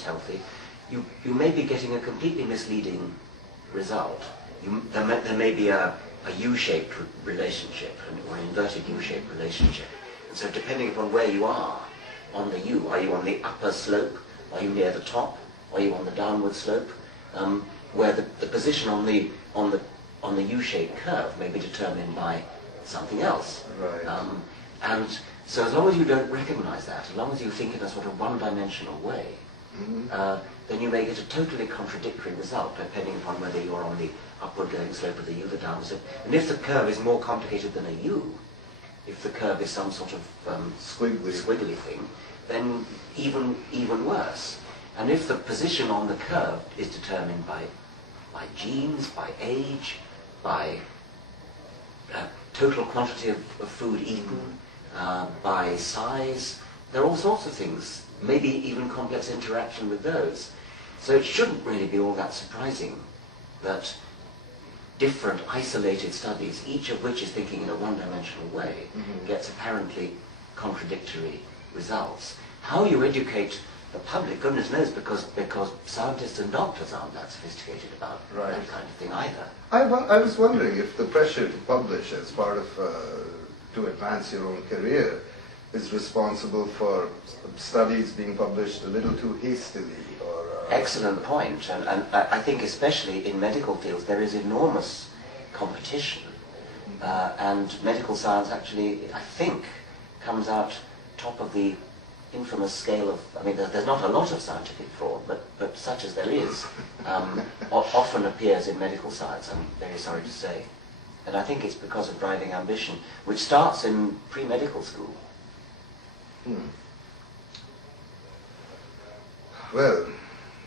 healthy, you may be getting a completely misleading result. There may be a U-shaped relationship, or an inverted U-shaped relationship. And so depending upon where you are on the U, are you on the upper slope, are you near the top, are you on the downward slope, where the position on the U-shaped curve may be determined by something else. Right. And so as long as you don't recognize that, as long as you think in a sort of one-dimensional way, then you may get a totally contradictory result depending upon whether you're on the upward going slope of the U, the downward slope. And if the curve is more complicated than a U, if the curve is some sort of squiggly thing, then even worse. And if the position on the curve is determined by genes, by age, by total quantity of food eaten, by size, there are all sorts of things, maybe even complex interaction with those. So it shouldn't really be all that surprising that different isolated studies, each of which is thinking in a one-dimensional way, gets apparently contradictory results. How you educate the public, goodness knows, because scientists and doctors aren't that sophisticated about that kind of thing either. I was wondering if the pressure to publish as part of, to advance your own career is responsible for studies being published a little too hastily, or... Excellent point, and I think especially in medical fields there is enormous competition, and medical science actually, I think, comes out top of the infamous scale of, I mean, there's not a lot of scientific fraud, but such as there is, often appears in medical science, I'm very sorry to say. And I think it's because of driving ambition, which starts in pre-medical school. Well,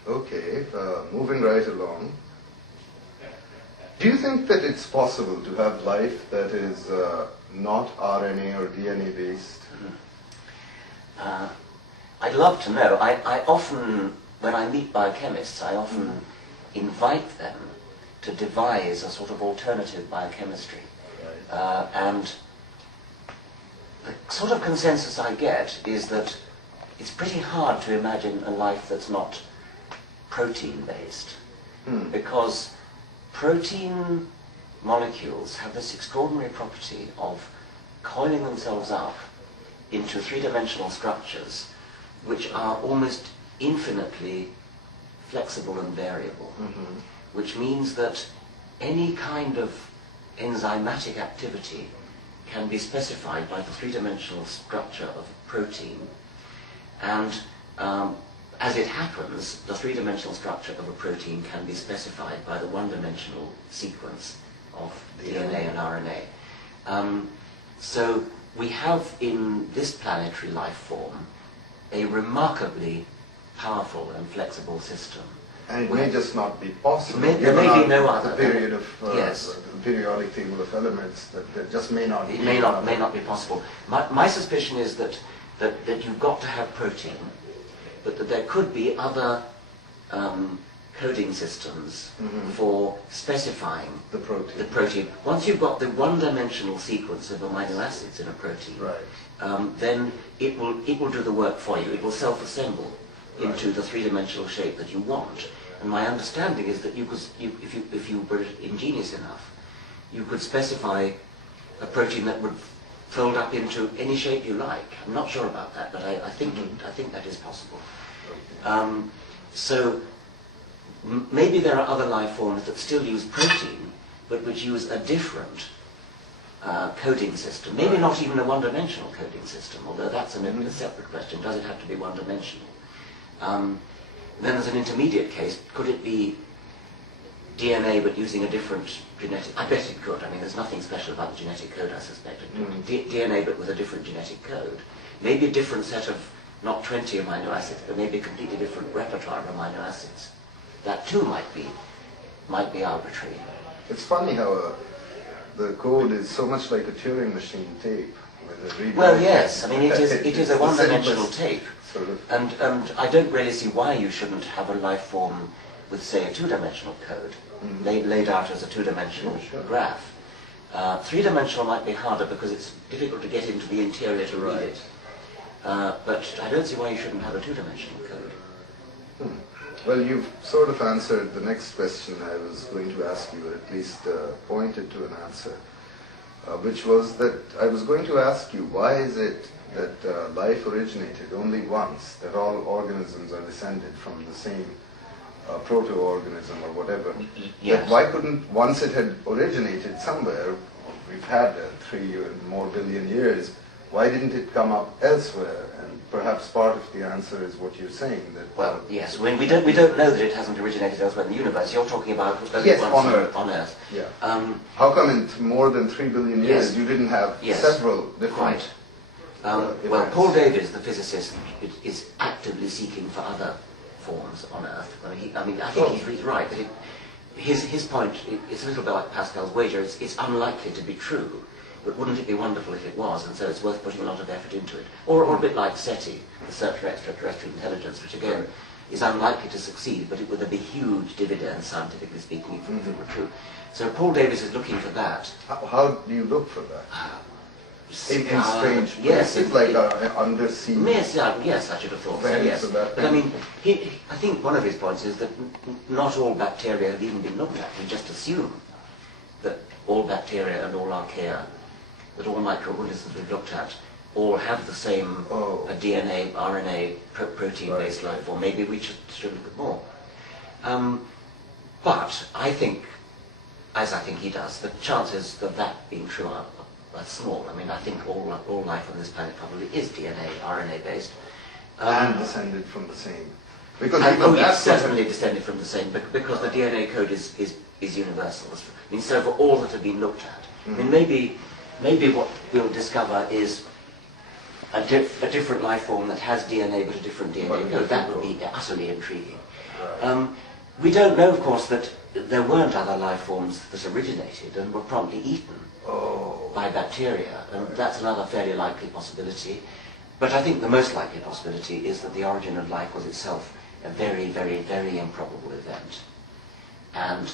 okay, moving right along. Do you think that it's possible to have life that is not RNA or DNA based? I'd love to know. I often, when I meet biochemists, I often invite them to devise a sort of alternative biochemistry. And the sort of consensus I get is that it's pretty hard to imagine a life that's not protein-based, because protein molecules have this extraordinary property of coiling themselves up into three-dimensional structures which are almost infinitely flexible and variable, which means that any kind of enzymatic activity can be specified by the three-dimensional structure of a protein, and as it happens, the three-dimensional structure of a protein can be specified by the one-dimensional sequence of DNA and RNA. So we have in this planetary life form a remarkably powerful and flexible system. And it may just not be possible. There may be no other. The period of Yes. the periodic table of elements that just may not. It may not be possible. My suspicion is that you've got to have protein, but that there could be other coding systems for specifying the protein. The protein. Once you've got the one-dimensional sequence of amino acids in a protein, then it will do the work for you. It will self-assemble into the three-dimensional shape that you want. And my understanding is that if you were ingenious enough, you could specify a protein that would fold up into any shape you like. I'm not sure about that, but I think that is possible. So maybe there are other life forms that still use protein, but which use a different coding system. Maybe not even a one-dimensional coding system, although that's a separate question. Does it have to be one-dimensional? Then there's an intermediate case. Could it be DNA but using a different genetic... I bet it could. I mean, there's nothing special about the genetic code, I suspect. DNA but with a different genetic code. Maybe a different set of, not 20 amino acids, but maybe a completely different repertoire of amino acids. That too might be arbitrary. It's funny how the code is so much like a Turing machine tape. Well, yes. I mean, it is a one-dimensional tape. Sort of. And I don't really see why you shouldn't have a life form with, say, a two-dimensional code, laid out as a two-dimensional graph. Three-dimensional might be harder because it's difficult to get into the interior to read it. But I don't see why you shouldn't have a two-dimensional code. Well, you've sort of answered the next question I was going to ask you, or at least pointed to an answer, which was that I was going to ask you, why is it that life originated only once, that all organisms are descended from the same proto-organism or whatever? Yes. That why couldn't, once it had originated somewhere, we've had 3 or more billion years, why didn't it come up elsewhere? And perhaps part of the answer is what you're saying, that... Well, yes, when we don't know that it hasn't originated elsewhere in the universe. You're talking about yes, once on Earth. On Earth. Yeah. How come in more than 3 billion years yes. you didn't have yes. several different... Right. Well, Paul Davies, the physicist, is actively seeking for other forms on Earth. I think he's right. That his point, it's a little bit like Pascal's wager. It's unlikely to be true, but wouldn't it be wonderful if it was? And so it's worth putting a lot of effort into it. Or a bit like SETI, the Search for Extraterrestrial Intelligence, which again is unlikely to succeed, but it would be huge dividends, scientifically speaking, if it were true. So Paul Davies is looking for that. How do you look for that? In strange yes, places, like undersea. Yes, I should have thought so. Yes, but I mean, I think one of his points is that not all bacteria have even been looked at. We just assume that all bacteria and all archaea, that all microorganisms we've looked at, all have the same DNA, RNA, protein-based life form. Maybe we should look at more. But I think, as I think he does, the chances of that being true are small. I mean, I think all life on this planet probably is DNA, RNA based. And descended from the same. Because it's certainly descended from the same, because the DNA code is universal. I mean, so for all that have been looked at. I mean, maybe what we'll discover is a different life form that has DNA but a different DNA code. That would be utterly intriguing. We don't know, of course, that there weren't other life forms that originated and were promptly eaten by bacteria, and that's another fairly likely possibility. But I think the most likely possibility is that the origin of life was itself a very, very, very improbable event. And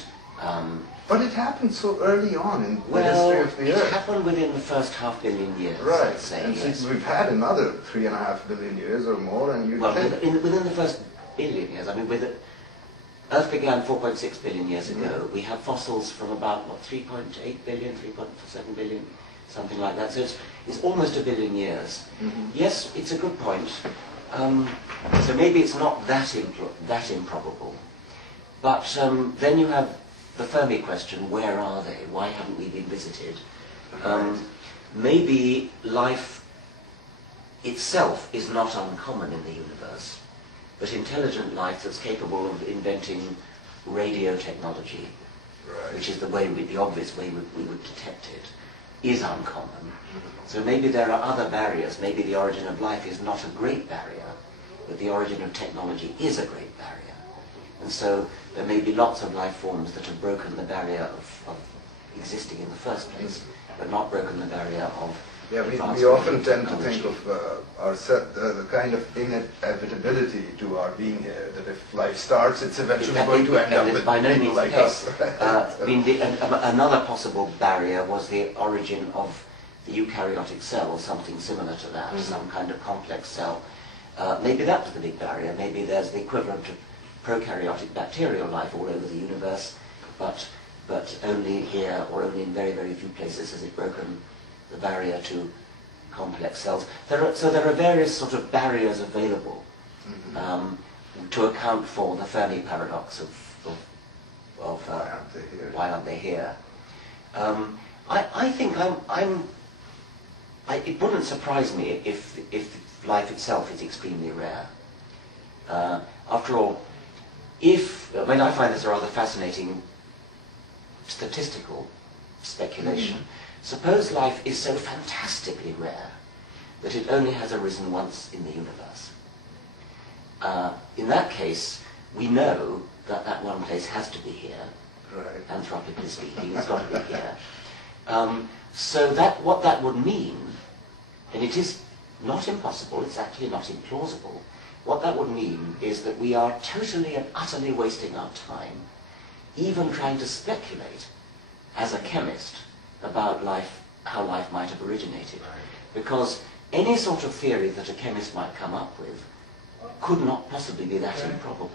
but it happened so early on in the history of the Earth. It happened within the first 500 million years, right. I'd say. And yes. since we've had another 3.5 billion years or more, and within the first billion years, I mean, Earth began 4.6 billion years ago. We have fossils from about, 3.8 billion, 3.7 billion, something like that. So it's almost a billion years. Yes, it's a good point. So maybe it's not that improbable. But then you have the Fermi question, where are they? Why haven't we been visited? Maybe life itself is not uncommon in the universe. But intelligent life that's capable of inventing radio technology, which is the obvious way we would detect it, is uncommon. So maybe there are other barriers. Maybe the origin of life is not a great barrier, but the origin of technology is a great barrier. And so there may be lots of life forms that have broken the barrier of existing in the first place, but not broken the barrier of... Yeah, we often tend to think of the kind of inevitability to our being here, that if life starts, it's eventually going to end up with people like us. I mean, another possible barrier was the origin of the eukaryotic cell, or something similar to that, some kind of complex cell. Maybe that was the big barrier. Maybe there's the equivalent of prokaryotic bacterial life all over the universe, but only here, or only in very, very few places has it broken the barrier to complex cells. So there are various sort of barriers available to account for the Fermi paradox of why aren't they here? I think it wouldn't surprise me if life itself is extremely rare. After all, I find this a rather fascinating statistical speculation. Suppose life is so fantastically rare that it only has arisen once in the universe. In that case, we know that that one place has to be here, anthropically speaking, it's got to be here. So what that would mean, and it is not impossible, it's actually not implausible, what that would mean is that we are totally and utterly wasting our time even trying to speculate as a chemist about life, how life might have originated. Because any sort of theory that a chemist might come up with could not possibly be that improbable.